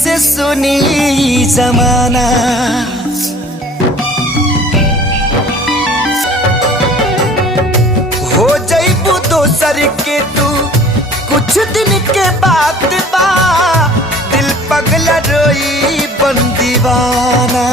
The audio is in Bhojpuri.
कैसे सुनी जमाना। हो जाइबू दोसर के तू कुछ दिन के बाद बा, दिल पगला रोई बन दीवाना।